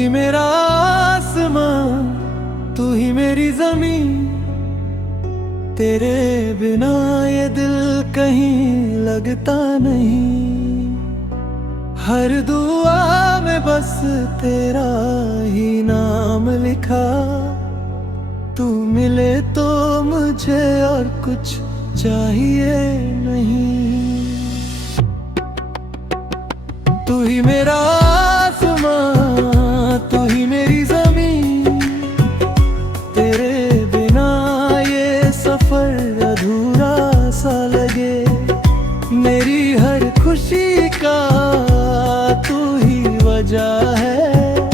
ही मेरा आसमां, तू ही मेरी ज़मीं। तेरे बिना ये दिल कहीं लगता नहीं। हर दुआ में बस तेरा ही नाम लिखा। तू मिले तो मुझे और कुछ चाहिए नहीं। तू ही मेरा आसमां, तू ही मेरी ज़मीं। तेरे बिना ये सफर अधूरा सा लगे। मेरी हर खुशी का तू ही वजह है।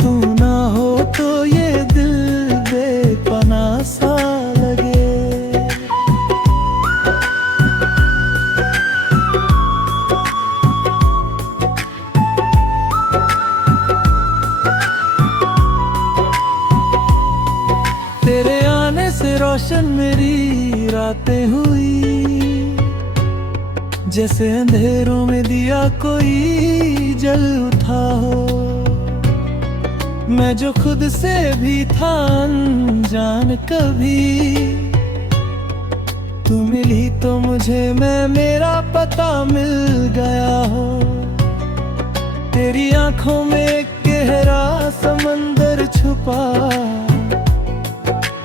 तू ना हो तो ये दिल बेपनाह सा लगे। तेरे आने से रोशन मेरी रातें हुई। जैसे अंधेरों में दिया कोई जल उठा हो। मैं जो खुद से भी था अनजान कभी। तू मिली तो मुझे मेरा पता मिल गया हो। तेरी आंखों में एक गहरा समंदर छुपा,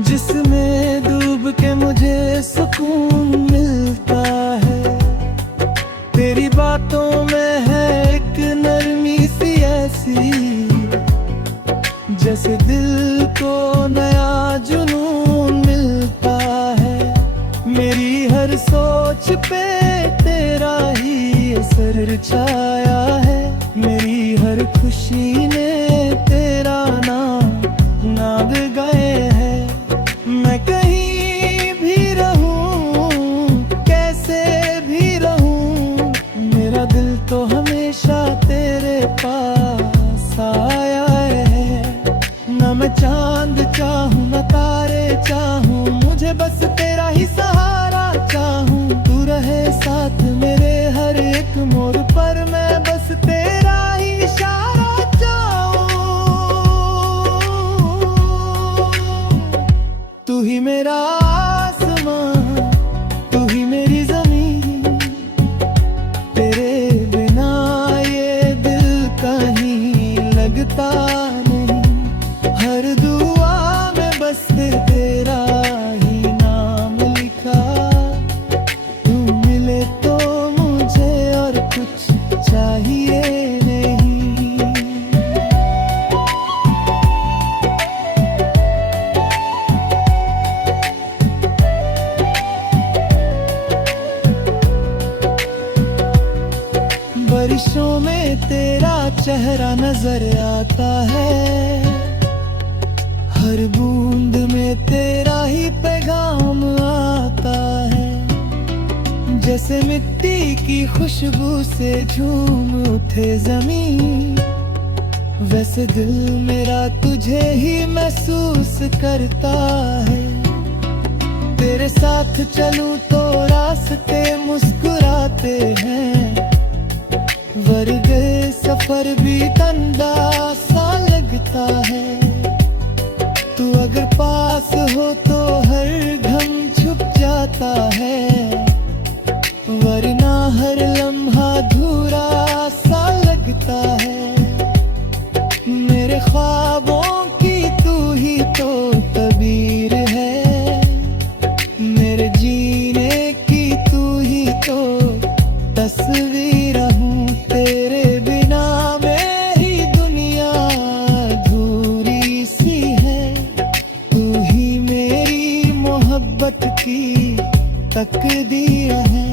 जिसमें डूब के मुझे सुकून मिलता है। तेरी बातों में है एक नरमी सी ऐसी, जैसे दिल को नया जुनून मिलता है। मेरी हर सोच पे तेरा ही असर छाया है। मेरी हर खुशी ने तेरा नाम नाद गए है। मैं कहीं भी रहूं, कैसे भी रहूं, मेरा दिल तो हमेशा तेरे पास आया है। ना मैं चांद चाहूं न तारे चाहूं, मुझे बस तेरा ही सहारा चाहूं। तू रहे साथ मेरे हर एक मोड़ पर, मैं बस तेरा ही इशारा चाहूं। तू ही मेरा आसमां, तू ही मेरी ज़मीं। तेरे बिना ये दिल कहीं लगता नहीं। हर दुआ में बस तेरा ही नाम लिखा। तू मिले तो मुझे और कुछ चाहिए नहीं। बारिशों में तेरा चेहरा नजर आता है। हर बूंद में तेरा ही पैगाम आता है। जैसे मिट्टी की खुशबू से झूम उठे जमीन, वैसे दिल मेरा तुझे ही महसूस करता है। तेरे साथ चलूं तो रास्ते मुस्कुराते हैं, वर्गे सफर भी ठंडा सा लगता है। तू अगर पास हो तो हर गम छुप जाता है, वरना हर लम्हा अधूरा सा लगता है। मेरे ख्वाबों की तू ही तो तबीर है। मेरे जीने की तू ही तो तस्वीर हूँ। तेरे बिना मेरी दुनिया अधूरी सी है। तू ही मेरी मोहब्बत की तकदीर है।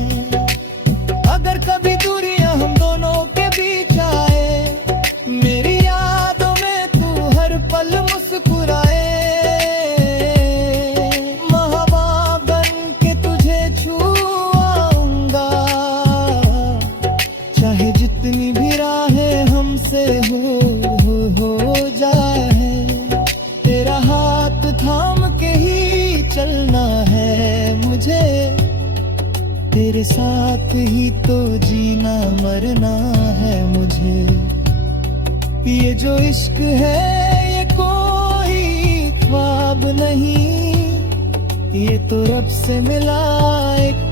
अगर कभी दूरियां हम दोनों के बीच आए, मेरी यादों में तू हर पल मुस्कुराए। महबूबा बन के तुझे छुआऊंगा, चाहे जितनी भी राहें हमसे हो जाए। तेरा हाथ थाम के ही चलना है मुझे। तेरे साथ ही तो जीना मरना है मुझे। ये जो इश्क है ये कोई ख्वाब नहीं, ये तो रब से मिला एक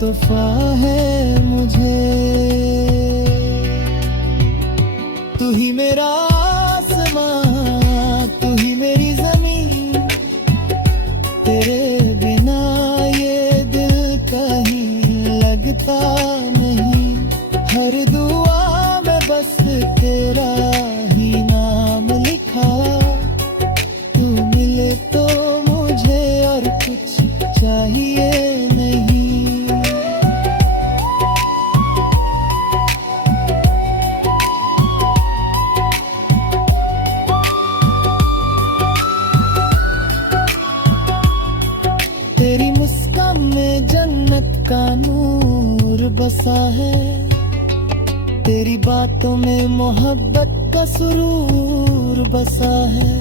तोहफा है मुझे। तू ही मेरा आसमां, तू ही मेरी ज़मीन, तेरे बिना ये दिल कहीं लगता नहीं। हर दुआ में बस तेरा ही नाम लिखा, तू मिले तो मुझे और कुछ चाहिए नहीं। तेरी मुस्कान में जन्नत का नूर बसा है, तेरी बातों में मोहब्बत का सुरूर बसा है।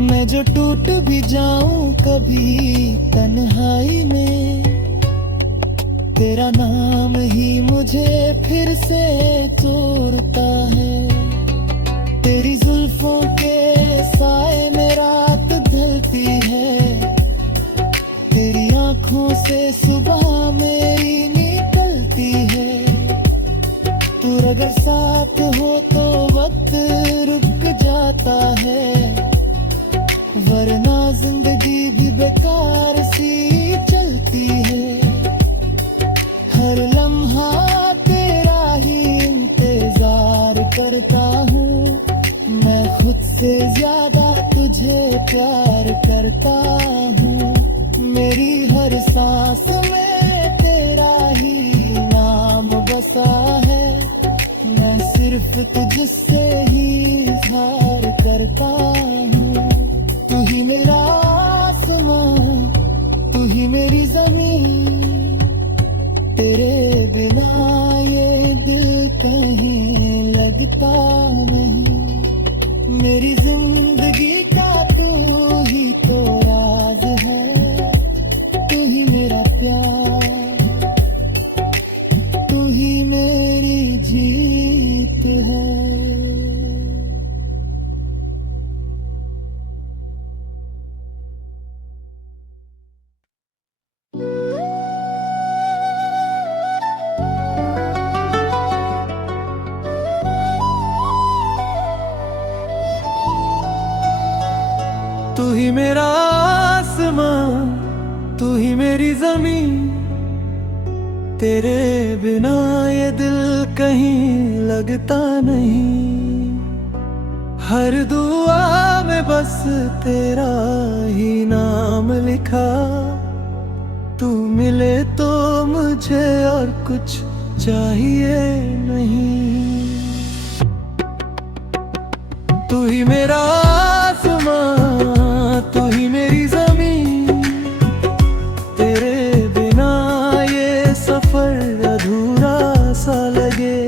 मैं जो टूट भी जाऊं कभी तन्हाई में, तेरा नाम ही मुझे फिर से जोड़ता है। तेरी जुल्फों के साए में रात ढलती है, तेरी आंखों से सुबह मेरी निकलती है। तू अगर साथ हो तो वक्त रुक जाता है, वरना जिंदगी भी बेकार सी चलती है। हर लम्हा तेरा ही इंतजार करता हूँ, मैं खुद से ज्यादा तुझे प्यार करता हूँ। मेरी हर सांस में तेरा ही नाम बसा है, मैं सिर्फ तुझसे ही इज़हार करता हूँ। तू ही मेरा आसमां, तू ही मेरी ज़मीन, तेरे बिना ये दिल कहीं लगता नहीं। मेरी जिंदगी का तू ही तो राज है, तू ही मेरा प्यार, तू ही मेरी जीत है। तू ही मेरा आसमां, तू ही मेरी ज़मीन, तेरे बिना ये दिल कहीं लगता नहीं। हर दुआ में बस तेरा ही नाम लिखा, तू मिले तो मुझे और कुछ चाहिए नहीं। तू ही मेरा आसमां, तू ही मेरी ज़मीन, तेरे बिना ये सफर अधूरा सा लगे।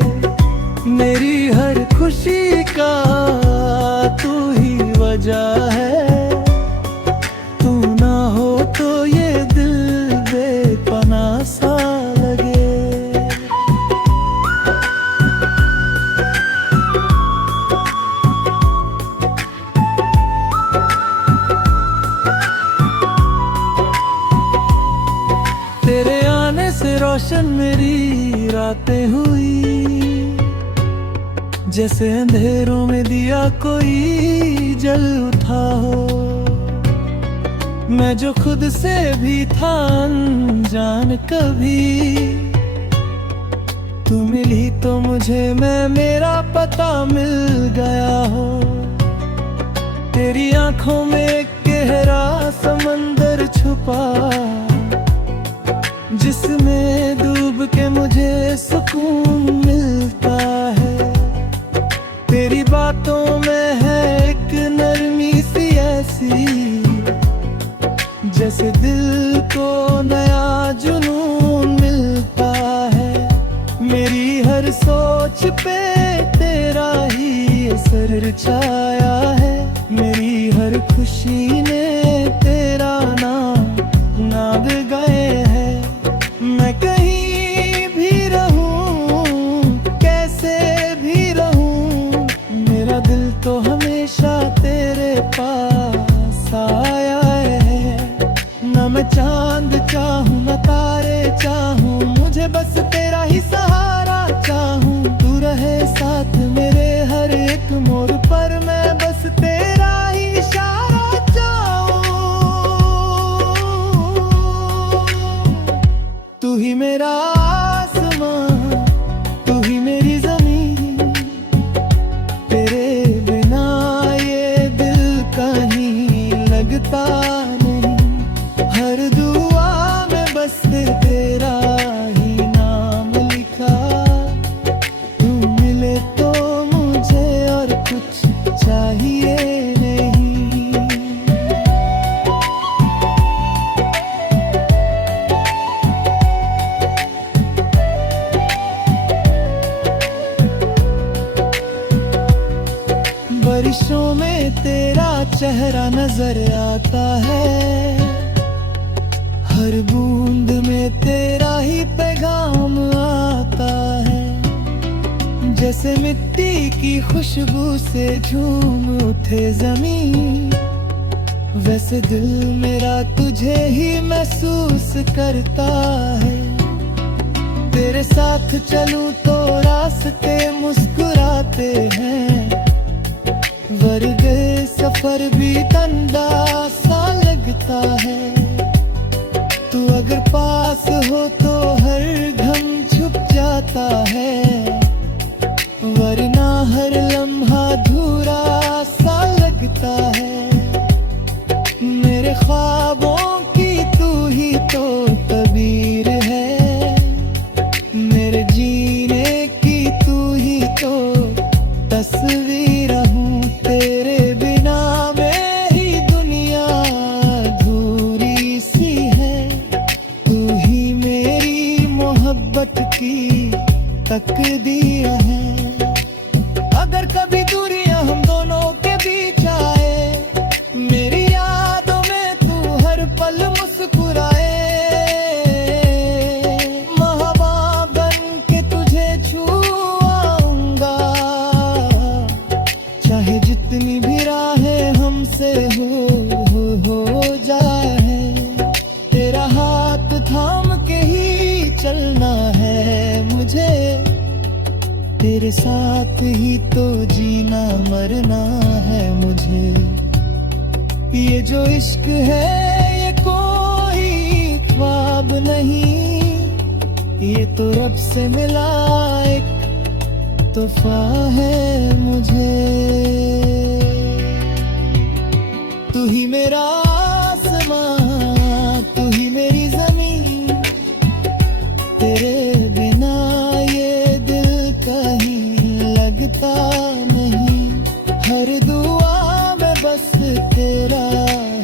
मेरी हर खुशी का तू ही वजह है, तू ना हो तो ये दिल बेपनाह सा लगे। तेरे आने से रोशन मेरी रातें हुई, जैसे अंधेरों में दिया कोई जल उठा हो। मैं जो खुद से भी था अनजान कभी, तू मिली तो मुझे मैं मेरा पता मिल गया हो। तेरी आंखों में एक गहरा समंदर छुपा, जिसमें डूब के मुझे सुकून मिलता है। तेरी बातों में है एक नरमी सी ऐसी, जैसे दिल को नया जुनून मिलता है। मेरी हर सोच पे तेरा ही असर छाया है, मेरी हर खुशी ने तेरा नाम नाद गए हैं। मैं कहीं भी रहूं, कैसे भी रहूं, कहीं लगता नहीं। हर दुआ में बस तेरा ही नाम लिखा। तू मिले तो मुझे और कुछ चाहिए नहीं। बारिशों में तेरा चेहरा नजर आता है। हर बूंद में तेरा ही पैगाम आता है। जैसे मिट्टी की खुशबू से झूम उठे जमीन, वैसे दिल मेरा तुझे ही महसूस करता है। तेरे साथ चलूं तो रास्ते मुस्कुराते हैं, वर्गे सफर भी ठंडा सा लगता है। तू अगर पास हो तो हर घम छुप जाता है, वरना हर लम्हा अधूरा सा लगता है। मेरे ख्वाबों की तू ही तो तबीर है, मेरे जीने की तू ही तो तस्वीर हूँ। तेरे बिना में ही दुनिया अधूरी सी है। तू ही मेरी मोहब्बत की तकदीर है। अगर कभी दूरियां हम दोनों के बीच आए, मेरी यादों में तू हर पल मुस्कुराए। महबूबा बन के तुझे छू आऊंगा, चाहे जितनी भी राहें हमसे हो जाए। तेरा हाथ थाम के ही चलना है मुझे, तेरे साथ ही तो जीना मरना है मुझे। ये जो इश्क है ये कोई ख्वाब नहीं, ये तो रब से मिला एक तोहफा है मुझे। तू ही मेरा आसमां, तू ही मेरी जमीन, तेरे बिना ये दिल कहीं लगता नहीं। हर दुआ में बस तेरा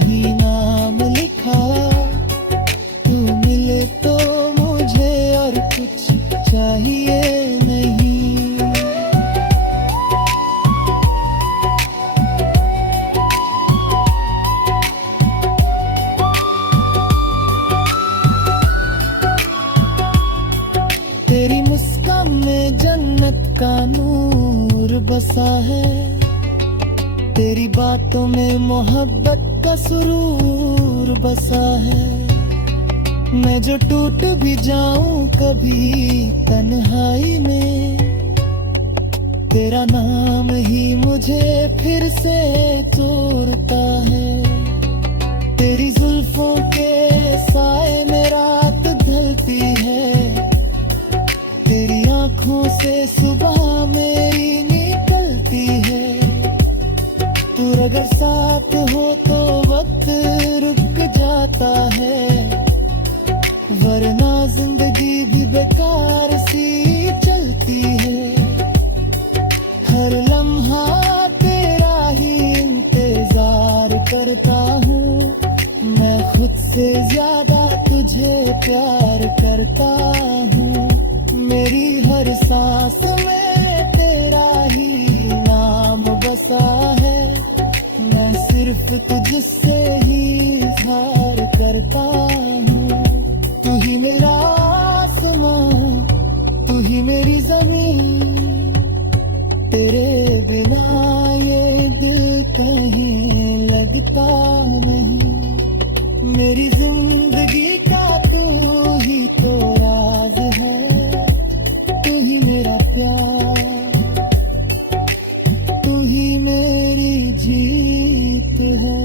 ही नाम लिखा। तू मिले तो मुझे और कुछ चाहिए नहीं। तेरी मुस्कान में जन्नत का नूर बसा है, तेरी बातों में मोहब्बत का सुरूर बसा है। मैं जो टूट भी जाऊं कभी तन्हाई में, तेरा नाम ही मुझे फिर से जोड़ता है। तेरी जुल्फों के साए में रात ढलती है, तेरी आंखों से सुबह मेरी निकलती है। तू अगर साथ हो तो वक्त रुक जाता है, वरना जिंदगी भी बेकार सी चलती है। हर लम्हा तेरा ही इंतजार करता हूँ, मैं खुद से ज्यादा तुझे प्यार करता हूँ। मेरी हर सांस में तेरा ही नाम बसा है, मैं सिर्फ तुझसे ही इज़हार करता हूँ। तू ही मेरा आसमां, तू ही मेरी जमीन, तेरे बिना ये दिल कहीं लगता नहीं। मेरी जिंदगी का तू ही तो राज है, तू ही मेरा प्यार, तू ही मेरी जीत है।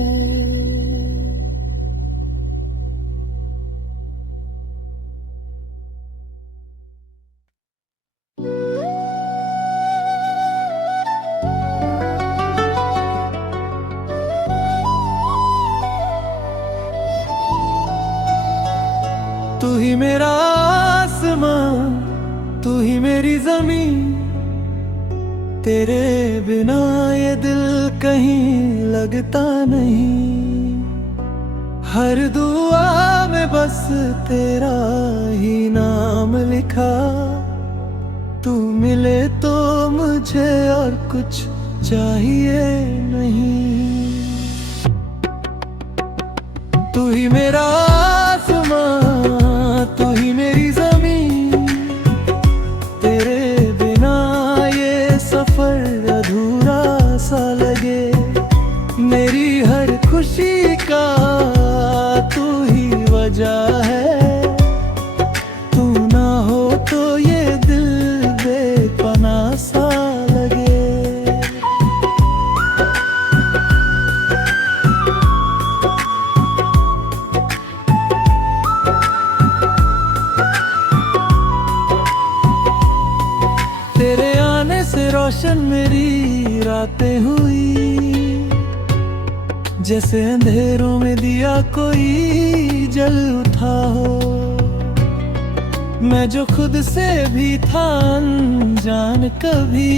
तू ही मेरा आसमान, तू ही मेरी जमीन, तेरे बिना ये दिल कहीं लगता नहीं। हर दुआ में बस तेरा ही नाम लिखा, तू मिले तो मुझे और कुछ चाहिए नहीं। तू ही मेरा आसमां, तू ही मेरी जमीन, तेरे बिना ये सफर अधूरा सा लगे। मेरी हर खुशी का तू ही वजह है, तू ना हो तो ये दिल बेपनाह सा लगे। तेरे आने से रोशन मेरी रातें हुई, जैसे अंधेरों में दिया कोई जल उठा हो। मैं जो खुद से भी था अनजान कभी,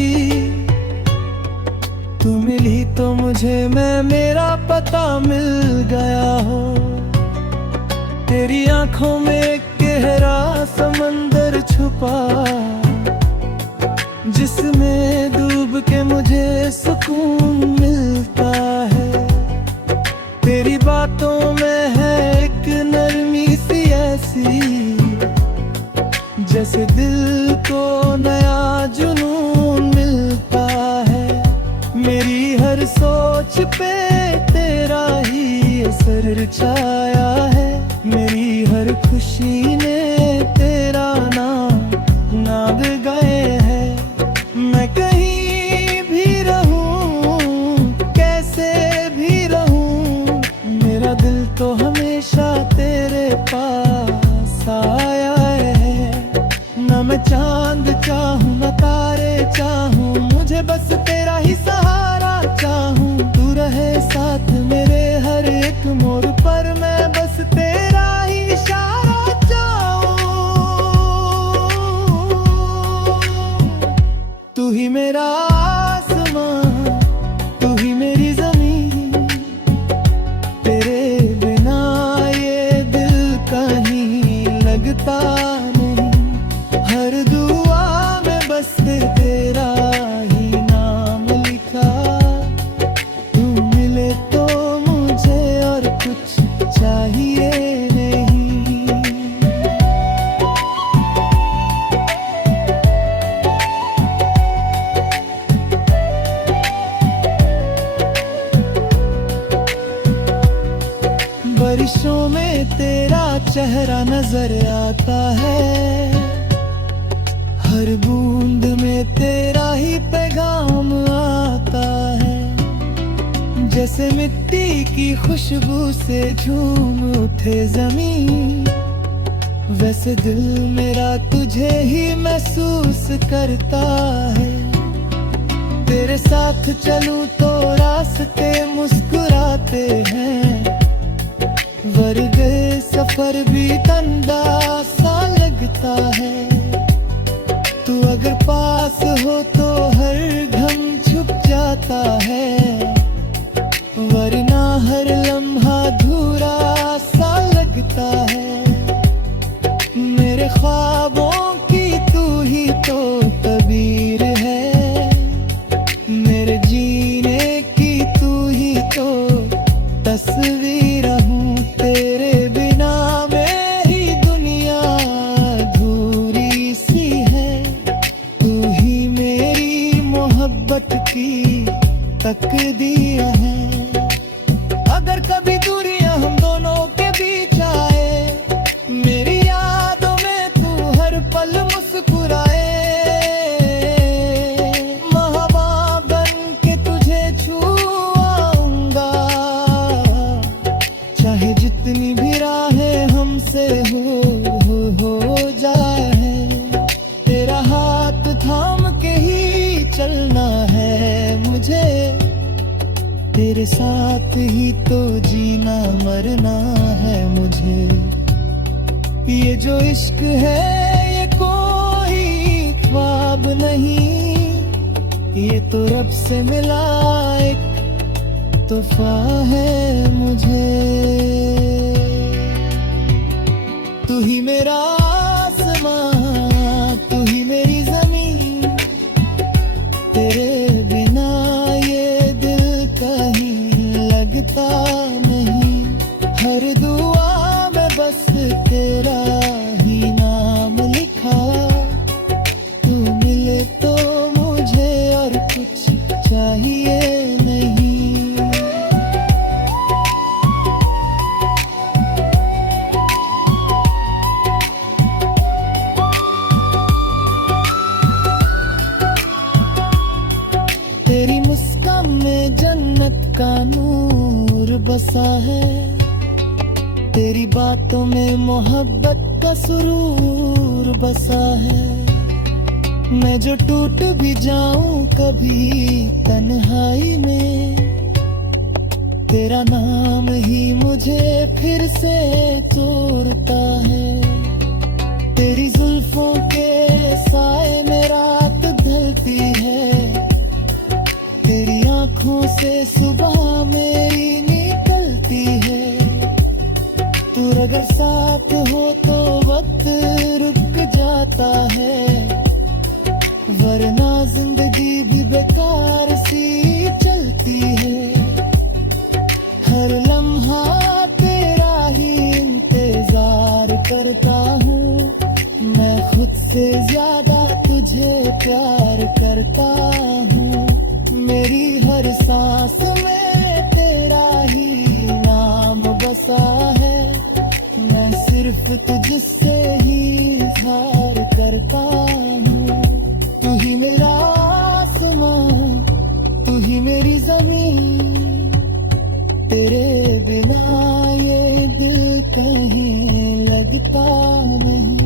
तू मिली तो मुझे मेरा पता मिल गया हो। तेरी आंखों में एक गहरा समंदर छुपा, जिसमें डूब के मुझे सुकून मिलता है। तेरी बातों में है एक नरमी सी ऐसी, जैसे दिल को नया जुनून मिलता है। मेरी हर सोच पे तेरा ही असर छाया है, मेरी हर खुशी ने तेरा नाम नाद गए है। मैं कहीं भी रहूं, कैसे भी रहूं, मेरा दिल तो हमेशा तेरे पास आया है। ना मैं चांद चाहूं ना तारे चाहूं, मुझे बस तेरा ही सहारा चाहूं। तू रहे साथ मेरे हर एक मोड़ पर, मैं बस तेरा ही इशारा चाहूं। तू ही मेरा आसमां, तू ही मेरी जमीन, तेरे बिना ये दिल कहीं लगता नहीं। हर दुआ में बस तेरा ही नाम लिखा, तू मिले तो मुझे और कुछ चाहिए नहीं। बारिशों में तेरा चेहरा नजर आता है, हर बूंद में तेरा ही पैगाम आता है। जैसे मिट्टी की खुशबू से झूम उठे जमीन, वैसे दिल मेरा तुझे ही महसूस करता है। तेरे साथ चलूं तो रास्ते मुस्कुराते हैं, वर्गे सफर भी ठंडा सा लगता है। तू अगर पास हो तो हर घम छुप जाता है, वरना हर लम्हा अधूरा सा लगता है। मेरे ख्वाबों की तू ही तो तबीर है, मेरे जीने की तू ही तो तस्वीर हूँ। तेरे बिना मेरी दुनिया अधूरी सी है, तू ही मेरी मोहब्बत की तकदीर है। अगर कभी दूरियां हम दोनों के बीच आए, मेरी यादों में तू हर पल मुस्कुराए। महबूबा बन के तुझे छुआऊंगा, चाहे जितनी भी राहें हमसे हो जाए। तेरा हाथ थाम के ही चलना है मुझे, तेरे साथ ही तो जीना मरना है मुझे। ये जो इश्क है ये कोई ख्वाब नहीं, ये तो रब से मिला एक तोहफा है मुझे। तू ही मेरा आसमां, तू ही मेरी जमीन, तेरे बिना ये दिल कहीं लगता नहीं। हर दुआ में बस तेरा ही नाम लिखा, तू मिले तो मुझे और कुछ चाहिए नहीं। तेरी मुस्कान में जन्नत का नूर बसा है, तेरी बातों में मोहब्बत का सुरूर बसा है। मैं जो टूट भी जाऊं कभी तन्हाई में, तेरा नाम ही मुझे फिर से तोड़ता है। तेरी जुल्फों के साए में रात ढलती है, तेरी आंखों से सुबह मेरी निकलती है। तू अगर साथ हो तो वक्त रुक जाता है, वरना जिंदगी भी बेकार सी चलती है। हर लम्हा तेरा ही इंतजार करता हूँ, मैं खुद से ज्यादा तुझे प्यार करता हूँ। मेरी हर सांस में तेरा ही नाम बसा है, मैं सिर्फ तुझसे ही इज़हार करता हूँ। तू ही मेरा आसमां, तू ही मेरी जमीन, तेरे बिना ये दिल कहीं लगता नहीं।